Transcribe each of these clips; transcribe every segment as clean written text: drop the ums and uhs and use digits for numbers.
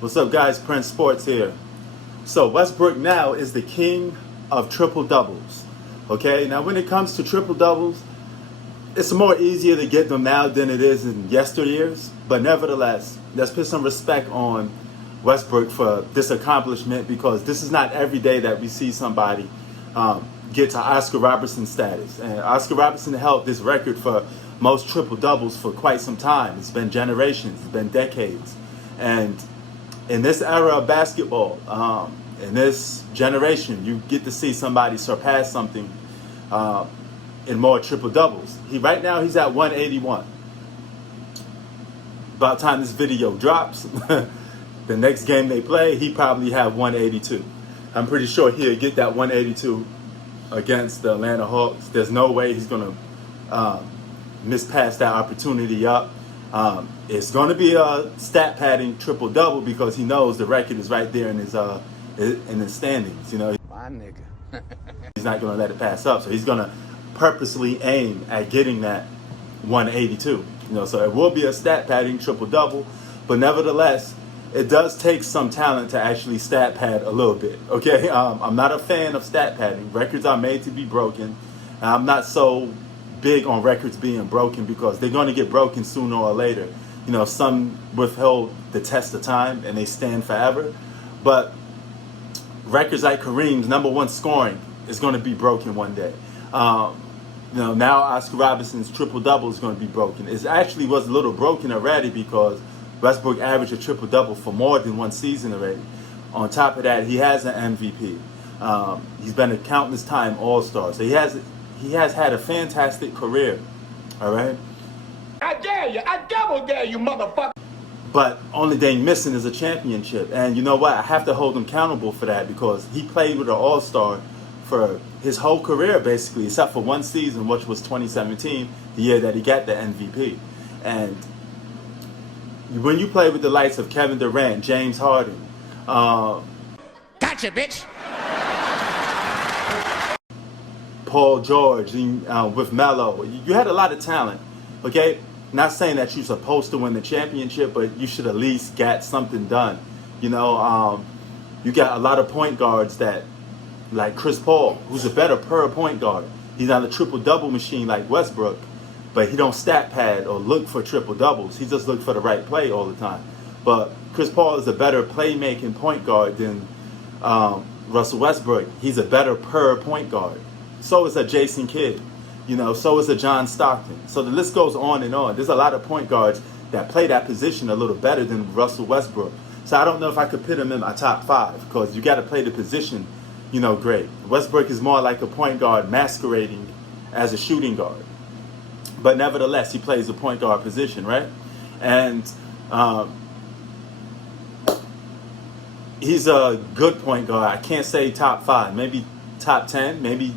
What's up, guys? Prince Sports here. So Westbrook now is the king of triple doubles. Okay, now when it comes to triple doubles, it's more easier to get them now than it is in yesteryears. But nevertheless, let's put some respect on Westbrook for this accomplishment, because this is not every day that we see somebody get to Oscar Robertson status. And Oscar Robertson held this record for most triple doubles for quite some time. It's been generations, it's been decades. And in this era of basketball, in this generation, you get to see somebody surpass something in more triple doubles. Right now he's at 181. By the time this video drops, the next game they play, he probably have 182. I'm pretty sure he'll get that 182 against the Atlanta Hawks. There's no way he's going to mispass that opportunity up. It's going to be a stat padding triple double, because he knows the record is right there in his standings. You know, my nigga. He's not going to let it pass up, so he's going to purposely aim at getting that 182. You know, so it will be a stat padding triple double, but nevertheless, it does take some talent to actually stat pad a little bit. Okay, I'm not a fan of stat padding. Records are made to be broken. I'm not so big on records being broken, because they're going to get broken sooner or later. You know, some withhold the test of time and they stand forever. But records like Kareem's #1 scoring is going to be broken one day. You know, now Oscar Robertson's triple-double is going to be broken. It actually was a little broken already, because Westbrook averaged a triple-double for more than one season already. On top of that, he has an MVP. He's been a countless time All-Star. So he has had a fantastic career, all right? I dare you. I double dare you, motherfucker. But only thing missing is a championship. And you know what? I have to hold him accountable for that, because he played with an All-Star for his whole career, basically, except for one season, which was 2017, the year that he got the MVP. And when you play with the likes of Kevin Durant, James Harden, Gotcha, bitch. Paul George, with Melo, you had a lot of talent, okay? Not saying that you're supposed to win the championship, but you should at least get something done. You know, you got a lot of point guards that, like Chris Paul, who's a better per point guard. He's not a triple-double machine like Westbrook, but he don't stat pad or look for triple doubles. He just look for the right play all the time. But Chris Paul is a better playmaking point guard than Russell Westbrook. He's a better per point guard. So is a Jason Kidd. You know, so is a John Stockton. So the list goes on and on. There's a lot of point guards that play that position a little better than Russell Westbrook. So I don't know if I could put him in my top 5, because you got to play the position, you know, great. Westbrook is more like a point guard masquerading as a shooting guard. But nevertheless, he plays the point guard position, right? And he's a good point guard. I can't say top 5, maybe top 10, maybe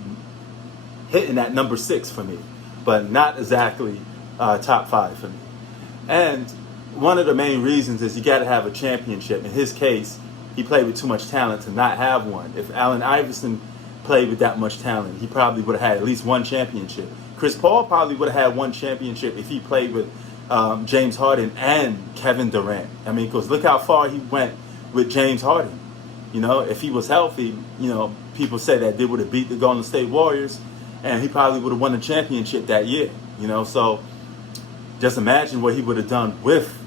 hitting at number 6 for me, but not exactly top 5 for me. And one of the main reasons is you got to have a championship. In his case, he played with too much talent to not have one. If Allen Iverson played with that much talent, he probably would have had at least one championship. Chris Paul probably would have had one championship if he played with James Harden and Kevin Durant. I mean, because look how far he went with James Harden. You know, if he was healthy, you know, people say that they would have beat the Golden State Warriors, and he probably would have won a championship that year. You know, so just imagine what he would have done with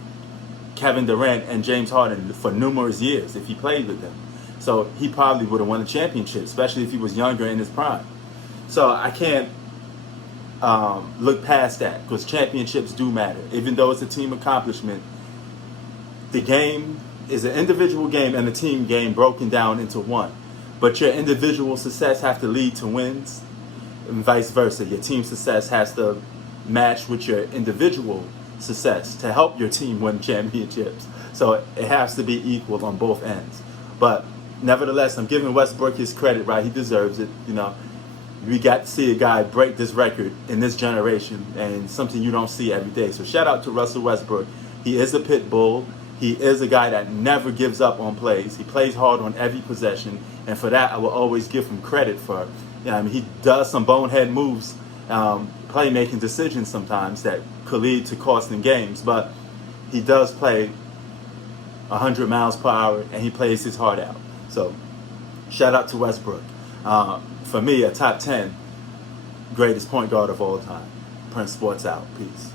Kevin Durant and James Harden for numerous years if he played with them. So he probably would have won a championship, especially if he was younger in his prime. So I can't look past that, because championships do matter. Even though it's a team accomplishment, the game is an individual game and a team game broken down into one. But your individual success has to lead to wins, and vice versa. Your team success has to match with your individual success to help your team win championships. So it has to be equal on both ends. But nevertheless, I'm giving Westbrook his credit, right? He deserves it. You know, we got to see a guy break this record in this generation, and something you don't see every day. So shout out to Russell Westbrook. He is a pit bull. He is a guy that never gives up on plays. He plays hard on every possession, and for that, I will always give him credit for. I mean, he does some bonehead moves, playmaking decisions sometimes that could lead to costing games, but he does play 100 miles per hour, and he plays his heart out. So shout out to Westbrook. For me, a top 10 greatest point guard of all time. Prince Sports out. Peace.